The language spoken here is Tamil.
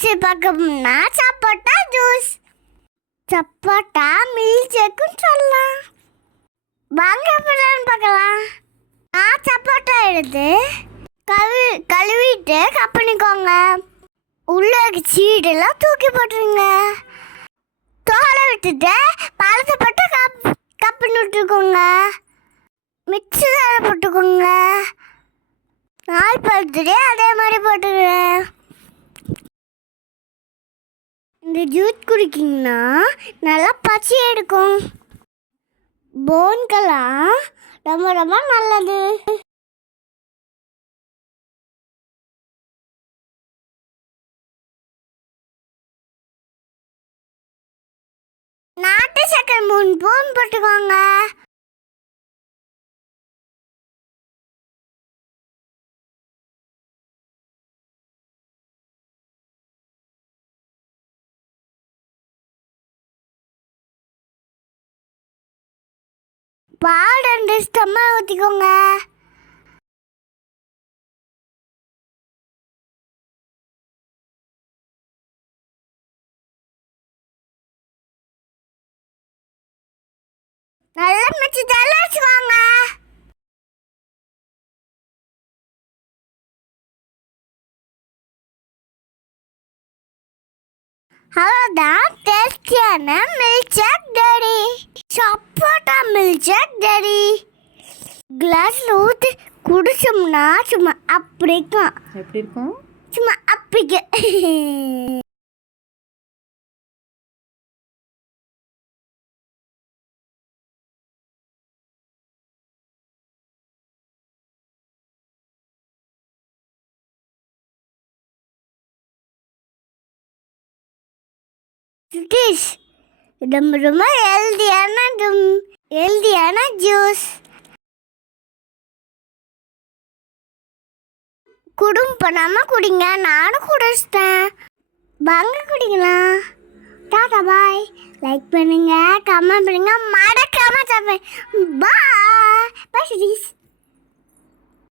வச்சு பார்க்கணும்னா சப்போட்டா ஜூஸ், சப்போட்டா மில்க் ஷேக்குன்னு சொல்லலாம். வாங்க எப்படின்னு பார்க்கலாம். சப்போட்டா எடுத்து கழுவிட்டு கட் பண்ணிக்கோங்க. உள்ள சீடெல்லாம் தூக்கி போட்டுருங்க. தோலை விட்டுட்டு பழத்தை போட்டு கப் பண்ணி விட்டுருக்கோங்க. மிக்சரில் போட்டுக்கோங்க. நாள் பழத்துலேயே அதே மாதிரி போட்டுக்கிறேன். இந்த ஜூஸ் குடிக்கிங்கன்னா நல்லா பசி எடுக்கும். போன்கெல்லாம் ரொம்ப ரொம்ப நல்லது. நாட்டு சக்கரை 3 ஸ்பூன் போட்டுக்கோங்க. பால் 2 ஸ்பூன் ஊற்றிக்கோங்க. நல்லா மிக்சி ஜாரில் வச்சுக்கோங்க. அவ்வளோதான், டேஸ்டியான மில்க் ஷேக் ரெடி. சப்போட்டா மில்க் ஷேக் ரெடி. கிளாஸில் ஊற்றி குடிச்சோம்னா சும்மா அப்படி இருக்கும். எப்படி இருக்கும்? சும்மா அப்படிக்கு. சுட்டீஸ் ரொம்ப ரொம்ப ஹெல்தியான ஜூஸ். குடும் பண்ணாமல் குடிங்க. நானும் குடிச்சிட்டேன். வாங்க குடிக்கலாம். டாடா பாய். லைக் பண்ணுங்க, கமெண்ட் பண்ணுங்க, மறக்காம பாய். பாய் சுட்டீஸ்.